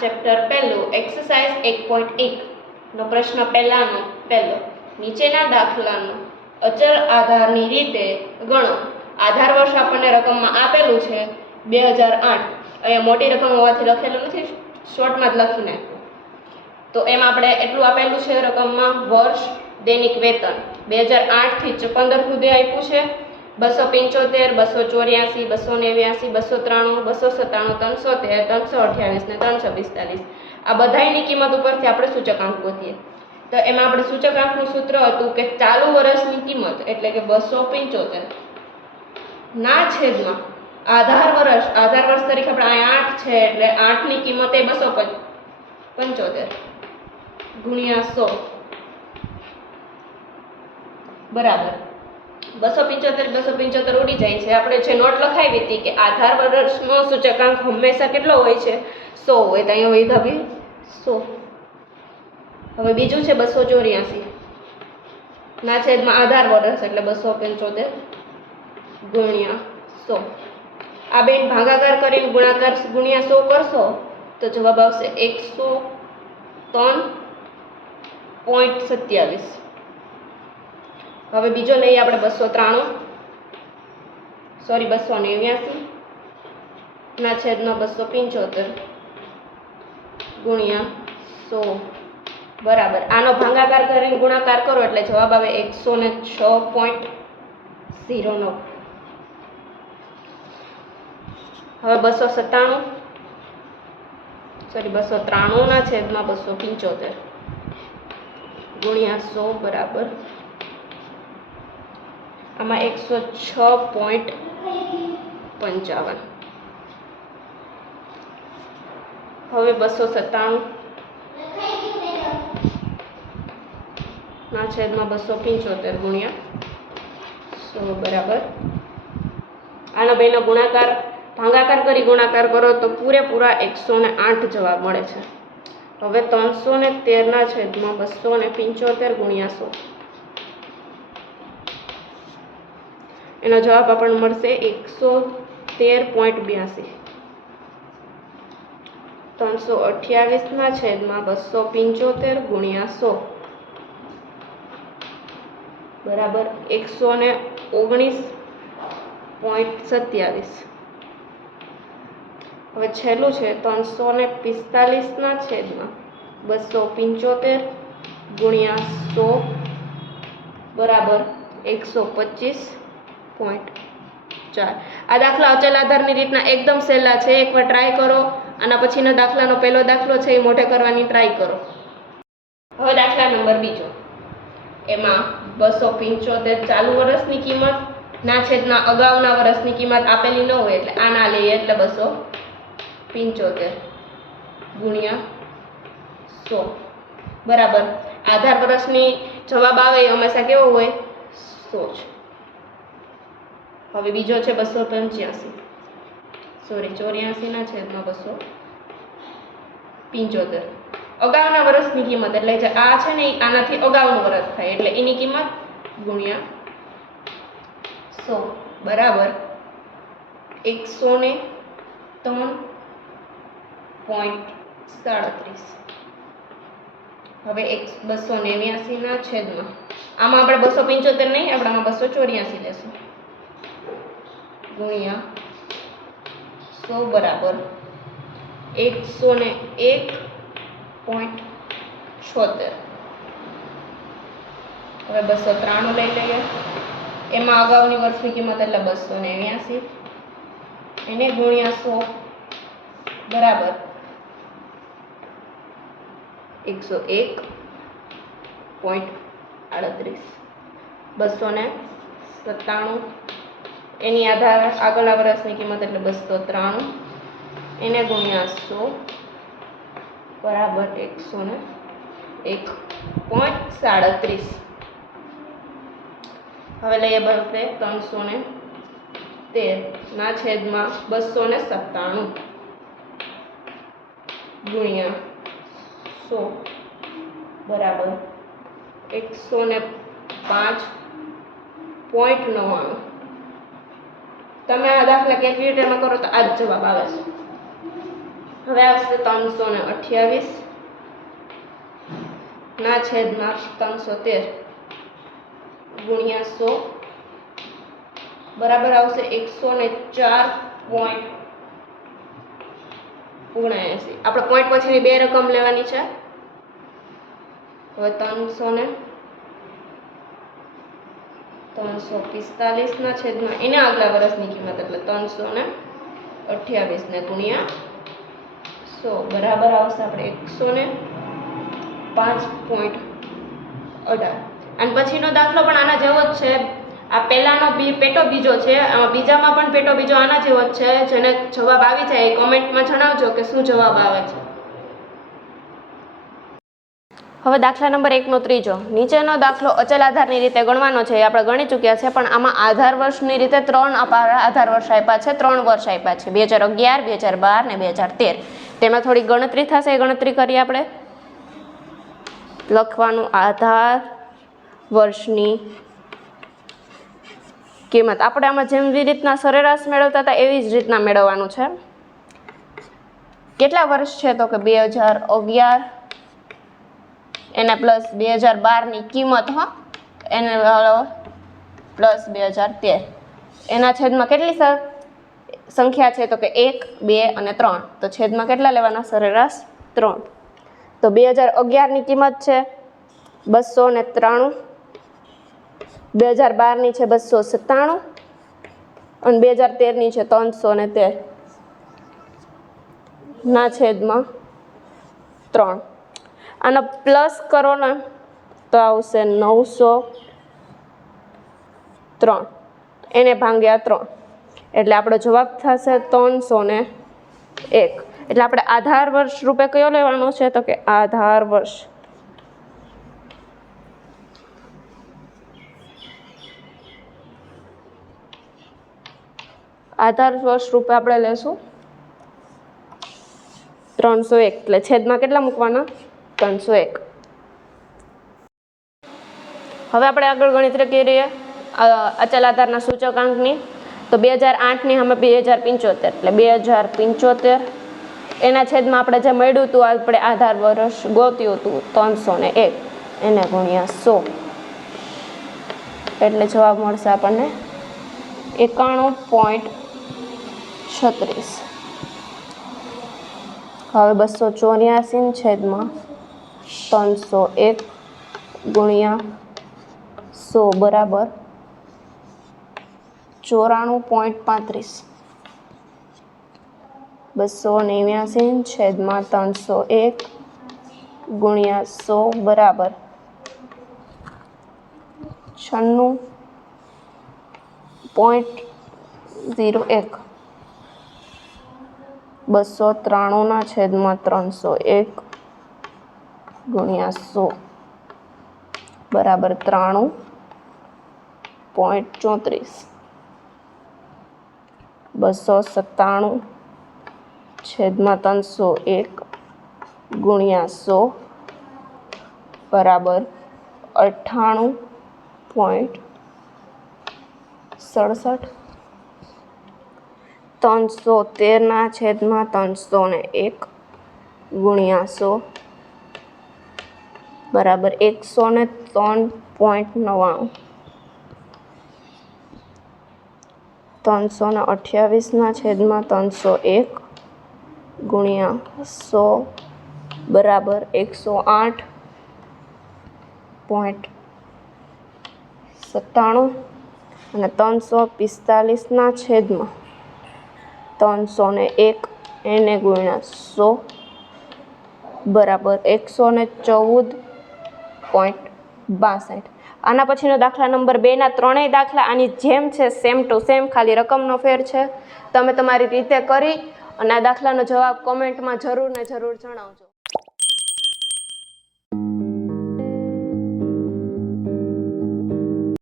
Chapter પહેલું exercise 1.1 નો પ્રશ્ન પહેલાનો પહેલો નીચેના દાખલાનો અચળ આધારની રીતે ગણો. આધાર વર્ષ આપણને રકમમાં આપેલું છે 2008. અહીંયા મોટી રકમ હોવાથી લખેલું નથી, શોર્ટમાં જ લખી નાખ્યું. તો એમ આપણે એટલું આપેલું છે રકમમાં. વર્ષ દૈનિક વેતન 2008 થી 15 સુધી આપ્યું છે. 275, 284, 289, 293, 297, 313, 328 ને 345. આ બધાયની કિંમત ઉપરથી આપણે સૂચકાંક ગોતીએ. તો એમાં આપણે સૂચકાંકનું સૂત્ર હતું કે ચાલુ વર્ષની કિંમત એટલે કે 275 ના છેદમાં આધાર વર્ષ તરીકે આપણે અહીંયા 8 છે એટલે 8 ની કિંમત એ 275 ગુણ્યા 100 બરાબર 275 ઉડી જાય છે. આપણે જે નોટ લખાવી હતી કે આધાર વર્ષનો સૂચકાંક હંમેશા કેટલો હોય છે 100 હોય, તો અહીંયા હોય ભાભી 100. હવે બીજું છે 284 ના છેદમાં આધાર વર્ષ એટલે 275 ગુણ્યા 100. આ બેન ભાગાકાર કરીને ગુણાકાર ગુણ્યા 100 કરશો તો જવાબ આવશે 103.27. હવે બીજો લઈએ આપણે 289 ના છેદમાં 275 ગુણ્યા 100 બરાબર. આનો ભાગાકાર કરીને ગુણાકાર કરો એટલે જવાબ આવે 106.09. હવે 293 ના છેદમાં 275 ગુણ્યા 100 બરાબર આમાં 106.55. હવે 297 ના છેદમાં 275 ગુણ્યા 100 બરાબર. આનો બેનો ગુણાકાર ભાગાકાર કરી ગુણાકાર કરો તો પૂરેપૂરા 108 જવાબ મળે છે. હવે 313 ના છેદમાં 275 ગુણ્યા 100 એનો જવાબ આપણને મળશે 113.82. 328 ના છેદમાં 275 ગુણ્યા 100 બરાબર 119.27. હવે છેલ્લું છે 345 ના છેદમાં 275 ગુણ્યા 100 બરાબર 125.4. આ દાખલા અચલ આધારની રીતના એકદમ સહેલા છે. એકવાર ટ્રાય કરો. આના પછીનો દાખલાનો પહેલો દાખલો છે એ મોઢે કરવાની ટ્રાય કરો. હવે દાખલા નંબર બીજો. એમાં 275 ચાલુ વર્ષની કિંમત ના છેદમાં અગાઉના વર્ષની કિંમત આપેલી ન હોય એટલે આ ના લઈએ એટલે 275 ગુણ્યા 100 બરાબર. આધાર વર્ષની જવાબ આવે એ હંમેશા કેવો હોય 100 છે. હવે બીજો છે 285 ના છેદમાં 275 અગાઉના વર્ષની કિંમત એટલે જે આ છે ને આનાથી અગાઉનું વર્ષ થાય એટલે એની કિંમત ગુણ્યા 100 બરાબર 103.37. હવે 289 ના છેદમાં આમાં આપણે 275 નહીં, આપણે આમાં 284 લેશું ગુણ્યા 100 બરાબર 101.76. હવે 293 લઈ લઈએ. એમાં અગાઉની વર્ષની કિંમત એટલે 289 એને ગુણ્યા 100 બરાબર 101.38. 297 એની આધાર આગળના વર્ષની કિંમત એટલે 293 એને ગુણ્યા 100 બરાબર 101.37. હવે લઈએ આપણે 313 ના છેદમાં 297 ગુણ્યા 100 બરાબર 105.99. તમે આ દાખલા કેલ્ક્યુલેટરમાં કરો તો આ જ જવાબ આવે છે. હવે આવશે 328 ના છેદમાં 313 ગુણ્યા 100 બરાબર આવશે 104.79. આપણે પોઈન્ટ પછીની બે રકમ લેવાની છે. હવે 345 ના છેદમાં એના આગલા વર્ષની કિંમત એટલે 328 ને ગુણ્યા 100 બરાબર આવશે આપણે 105.18. અને પછીનો દાખલો પણ આના જેવો જ છે. આ પહેલાનો પેટો બીજો છે, બીજામાં પણ પેટો બીજો આના જેવો જ છે. જેને જવાબ આવી જાય એ કોમેન્ટમાં જણાવજો કે શું જવાબ આવે છે. હવે દાખલા નંબર 1 નો ત્રીજો. નીચેનો દાખલો અચલ આધારની રીતે ગણવાનો છે. આપણે ગણી ચૂક્યા છે, પણ આમાં આધાર વર્ષની રીતે 3 આધાર વર્ષ આપ્યા છે, 3 વર્ષ આપ્યા છે, 2011, 2012 ને 2013. તેમાં થોડી ગણતરી થશે. એ ગણતરી કરીએ આપણે. લખવાનું આધાર વર્ષની કિંમત. આપણે આમાં જેવી રીતના સરેરાશ મેળવતા હતા એવી જ રીતના મેળવવાનું છે. કેટલા વર્ષ છે તો કે 2011 એને પ્લસ 2012ની કિંમત, એને પ્લસ 2013 એના છેદમાં કેટલી સંખ્યા છે તો કે 1, 2 અને 3. તો છેદમાં કેટલા લેવાના? સરેરાશ 3. તો 2011ની કિંમત છે 293, 2012ની છે 297 અને 2013ની છે 313 ના છેદમાં 3. આનો પ્લસ કરો ને તો આવશે 903, એને ભાગ્યા 3 એટલે આપણો જવાબ થશે 301. એટલે આપણે આધાર વર્ષ રૂપે કયો લેવાનો છે તો કે આધાર વર્ષ. આધાર વર્ષ રૂપે આપણે લેશું 301. એટલે છેદમાં કેટલા મૂકવાના? 301. હવે આપણે આગળ ગણતરી કરીએ અચલ આધારના સૂચકાંકની. તો 2008ની સામે 2075 એટલે 2075 એના છેદમાં આપણે જે મળ્યું હતું આપણે આધાર વર્ષ ગોત્યું હતું 301 એને ગુણ્યા 100 એટલે જવાબ મળશે આપણને 91.36. હવે 284 છેદમાં 301 ગુણ્યા 100 બરાબર 94.35. 289 છેદમાં 301 ગુણ્યા 100 બરાબર 96.01. 293 ના છેદમાં 301 ગુણ્યા 100 બરાબર 93.34. 297 છેદમાં 301 ગુણ્યા 100 બરાબર 98.67. 313 ના છેદમાં 301 ગુણ્યા 100 બરાબર 103.99. 328 ના છેદમાં 301 ગુણ્યા 100 બરાબર 108.97. અને 345 ના છેદમાં 301 એને ગુણ્યા 100 બરાબર 114.62. આના પછીનો દાખલા નંબર 2 ના ત્રણેય દાખલા આની જેમ છે, સેમ ટુ સેમ, ખાલી રકમનો ફેર છે. તમે તમારી રીતે કરી અને આ દાખલાનો જવાબ કોમેન્ટમાં જરૂર ને જરૂર જણાવજો.